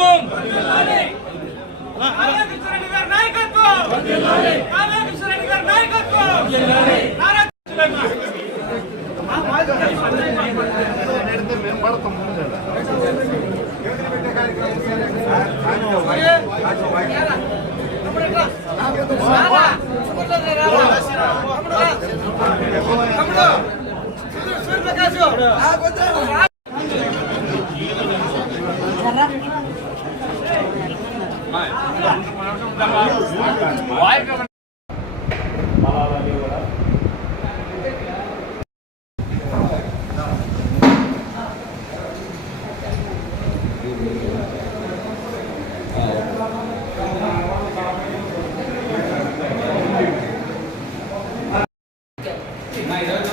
నాయకత్వం. కావ్య కృష్ణారెడ్డి గారి నాయకత్వం కావ్య కృష్ణారెడ్డి గారి నాయకత్వం నారా మా ఈరోజు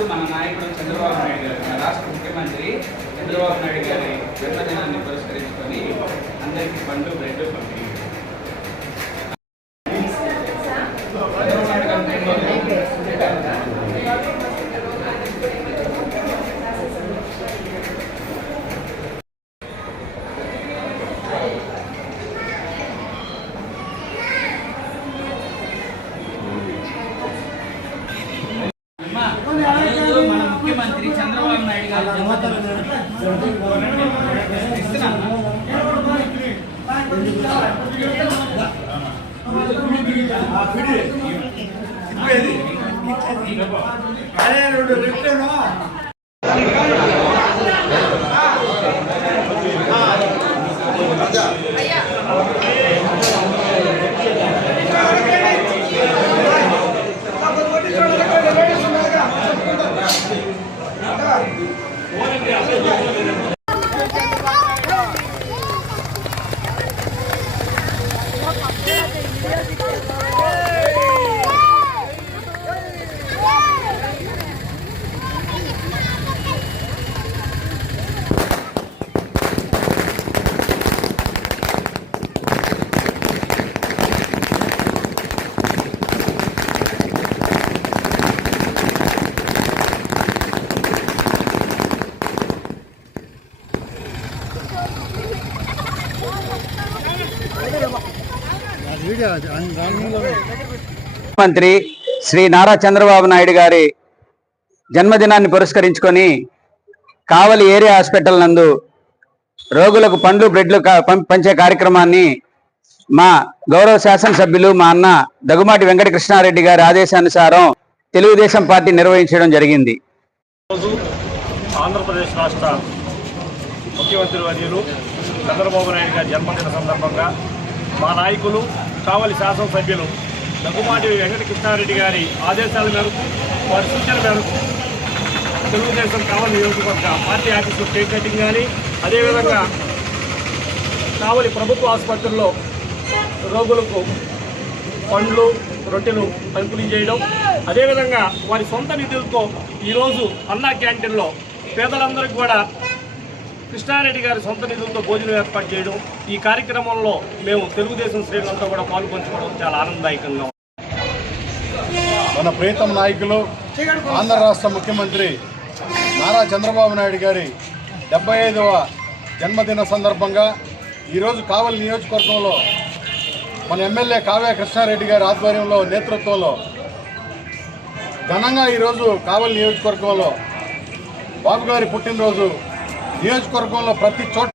మన నాయకుడు చంద్రబాబు నాయుడు గారు రాష్ట్ర ముఖ్యమంత్రి చంద్రబాబు నాయుడు గారి జన్మదినాన్ని పురస్కరించుకొని అందరికీ పండ్లు బ్రెడ్ పంపిణీ అమ్మా, ఈరోజు మన ముఖ్యమంత్రి చంద్రబాబు నాయుడు గారి రెండు ఇస్తున్నాను. ముఖ్యమంత్రి శ్రీ నారా చంద్రబాబు నాయుడు గారి జన్మదినాన్ని పురస్కరించుకొని కావలి ఏరియా హాస్పిటల్ నందు రోగులకు పండ్లు బ్రెడ్లు పంచే కార్యక్రమాన్ని మా గౌరవ శాసనసభ్యులు మా అన్న దగుమాటి వెంకటకృష్ణారెడ్డి గారి ఆదేశానుసారం తెలుగుదేశం పార్టీ నిర్వహించడం జరిగింది. రోజు ఆంధ్రప్రదేశ్ రాష్ట్ర ముఖ్యమంత్రి వర్యులు చంద్రబాబు నాయుడు గారి జన్మదిన సందర్భంగా మా నాయకులు కావలి శాసనసభ్యులు దగ్గుమాటి వెంకటకృష్ణారెడ్డి గారి ఆదేశాల మేరకు వారి సూచన మేరకు తెలుగుదేశం కావలి నియోజకవర్గ పార్టీ ఆఫీసు కేక్ కటింగ్ కానీ అదేవిధంగా కావలి ప్రభుత్వ ఆసుపత్రుల్లో రోగులకు పండ్లు రొట్టెలు పంపిణీ చేయడం అదేవిధంగా వారి సొంత నిధులతో ఈరోజు అన్నా క్యాంటీన్లో పేదలందరికీ కూడా కృష్ణారెడ్డి గారి సొంత నిధులతో భోజనం ఏర్పాటు చేయడం ఈ కార్యక్రమంలో మేము తెలుగుదేశం శ్రేణులంతా కూడా పాల్పంచుకోవడం చాలా ఆనందదాయకంగా మన ప్రీతం నాయకులు ఆంధ్ర రాష్ట్ర ముఖ్యమంత్రి నారా చంద్రబాబు నాయుడు గారి డెబ్బై ఐదవ జన్మదిన సందర్భంగా ఈరోజు కావలి నియోజకవర్గంలో మన ఎమ్మెల్యే కావ్య కృష్ణారెడ్డి గారి ఆధ్వర్యంలో నేతృత్వంలో ఘనంగా ఈరోజు కావలి నియోజకవర్గంలో బాబు గారి పుట్టినరోజు నియోజకవర్గంలో ప్రతి చోట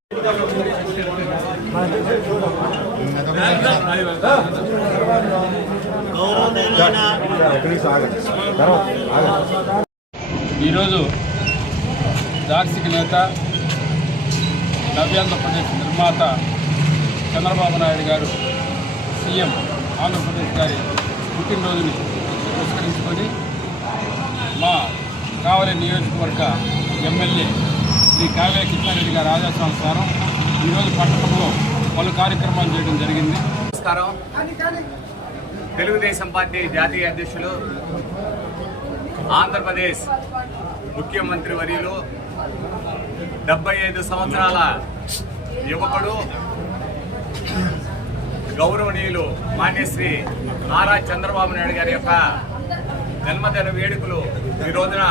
ఈరోజు దార్శిక నేత నవ్యాంధ్రప్రదేశ్ నిర్మాత చంద్రబాబు నాయుడు గారు సీఎం ఆంధ్రప్రదేశ్ గారి పుట్టినరోజుని పురస్కరించుకొని మా కావలి నియోజకవర్గ ఎమ్మెల్యే శ్రీ కావ్య కిష్ణారెడ్డి గారి ఆదేశానుసారం ఈరోజు పట్టణంలో పలు కార్యక్రమాలు చేయడం జరిగింది. నమస్కారం. తెలుగుదేశం పార్టీ జాతీయ అధ్యక్షులు ఆంధ్రప్రదేశ్ ముఖ్యమంత్రి వర్యులు డెబ్బై ఐదు సంవత్సరాల యువకుడు గౌరవనీయులు మాన్యశ్రీ నారా చంద్రబాబు నాయుడు గారి యొక్క జన్మదిన వేడుకలు ఈ రోజున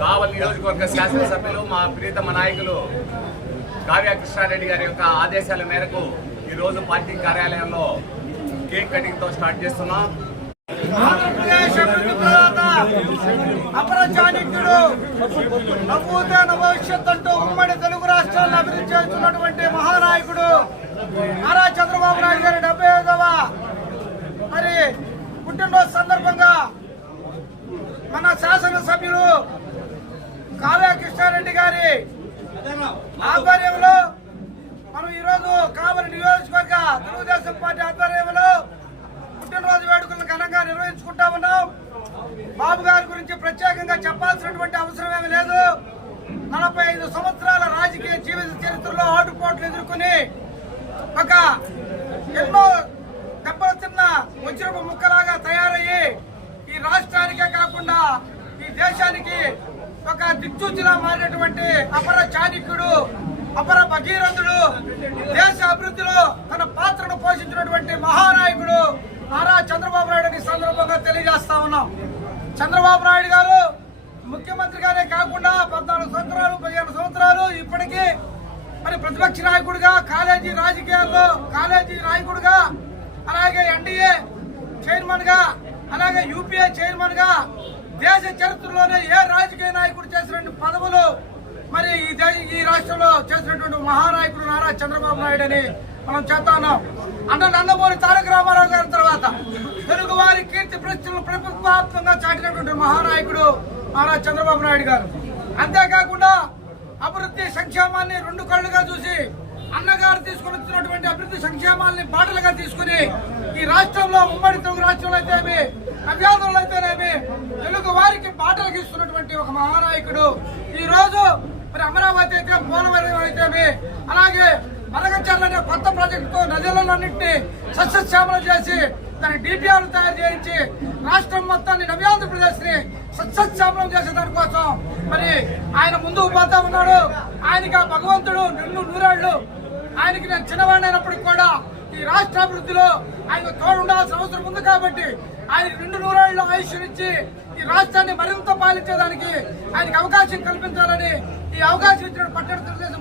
కావలి నియోజకవర్గ శాసనసభ్యులు మా ప్రీతమ నాయకులు కావ్య కృష్ణారెడ్డి గారి యొక్క ఆదేశాల మేరకు ఈరోజు పార్టీ కార్యాలయంలో కేక్ కటింగ్తో స్టార్ట్ చేస్తున్నాం. ఆంధ్రప్రదేశ్ నవోదయ భవిష్యత్ అంటూ ఉమ్మడి తెలుగు రాష్ట్రాలను అభివృద్ధి చేస్తున్నటువంటి మహానాయకుడు నారా చంద్రబాబు నాయుడు గారి డెబ్బై ఐదవ మరి పుట్టినరోజు శాసనసభ్యులు కావ్య కృష్ణారెడ్డి గారి ఆధ్వర్యంలో మనం ఈరోజు కావలి నియోజకవర్గ తెలుగుదేశం పార్టీ ఆధ్వర్యంలో పుట్టినరోజు వేడుకలను ఘనంగా నిర్వహించుకుంటా ఉన్నాం. బాబు గారి గురించి ప్రత్యేకంగా చెప్పాల్సినటువంటి అవసరం ఏమీ లేదు. నలభై ఐదు సంవత్సరాల రాజకీయ జీవిత చరిత్రలో ఆటుపోట్లు ఎదుర్కొని ఒక ఎన్నో దెబ్బలు తిన్న వజ్రపు ముక్కలాగా తయారయ్యి ఈ రాష్ట్రానికే కాకుండా ఈ దేశానికి ఒక దిక్సూచిలా మారినటువంటి అపర చాణిక్యుడు అపర భగీరథుడు దేశ అభివృద్ధిలో తన పాత్రను పోషించినటువంటి మహానాయకుడు నారా చంద్రబాబు నాయుడు ఈ సందర్భంగా తెలియజేస్తా ఉన్నాం. చంద్రబాబు నాయుడు గారు ముఖ్యమంత్రిగానే కాకుండా పద్నాలుగు సంవత్సరాలు పదిహేను సంవత్సరాలు ఇప్పటికీ మరి ప్రతిపక్ష నాయకుడిగా కాలేజీ రాజకీయాల్లో కాలేజీ నాయకుడిగా అలాగే ఎన్డీఏ చైర్మన్గా అలాగే యూపీఏ చైర్మన్గా దేశ చరిత్రలోనే ఏ రాజకీయ నాయకుడు చేసినటువంటి పదవులు మరి ఈ ఈ రాష్ట్రంలో చేసినటువంటి మహానాయకుడు నారా చంద్రబాబు నాయుడు అని మనం చేస్తా ఉన్నాం. అన్న నందమూరి తారక రామారావు గారి తర్వాత తెలుగు వారి కీర్తి ప్రశ్నలు ప్రభుత్వాత్మకంగా చాటినటువంటి మహానాయకుడు నారా చంద్రబాబు నాయుడు గారు. అంతేకాకుండా అభివృద్ధి సంక్షేమాన్ని రెండు కళ్ళుగా చూసి అన్నగారు తీసుకుని వచ్చినటువంటి అభివృద్ధి సంక్షేమాల్ని బాటలుగా తీసుకుని ఈ రాష్ట్రంలో ఉమ్మడి తెలుగు రాష్ట్రంలో అయితేనేమి అభ్యర్థులు అయితేనేమి తెలుగు వారికి బాటలు ఇస్తున్నటువంటి ఒక మహానాయకుడు. ఈ రోజు మరి అమరావతి అయితే పోలవరం అయితేమి అలాగే మరగచర్ల అనే కొత్త ప్రాజెక్టుతో నదులన్నింటినీ సస్యశ్యామలం చేసి దాని డిపిఆర్ తయారు చేయించి రాష్ట్రం మొత్తాన్ని నవ్యాంధ్రప్రదేశ్ని సస్యశ్యామలం చేసే దానికోసం మరి ఆయన ముందుకు పోతా ఉన్నాడు. ఆయనకి భగవంతుడు నిన్ను నూరాళ్ళు ఆయనకి నేను చిన్నవాడిని అయినప్పటికి కూడా ఈ రాష్ట్ర అభివృద్ధిలో ఆయన తోడు ఉండాల్సిన అవసరం ఉంది కాబట్టి ఆయన రెండు నూరేళ్ళు ఆయుష్నిచ్చి ఈ రాష్ట్రాన్ని మరింత పాలించేదానికి ఆయనకి అవకాశం కల్పించాలని ఈ అవకాశం ఇచ్చిన పట్టణ తెలుగుదేశం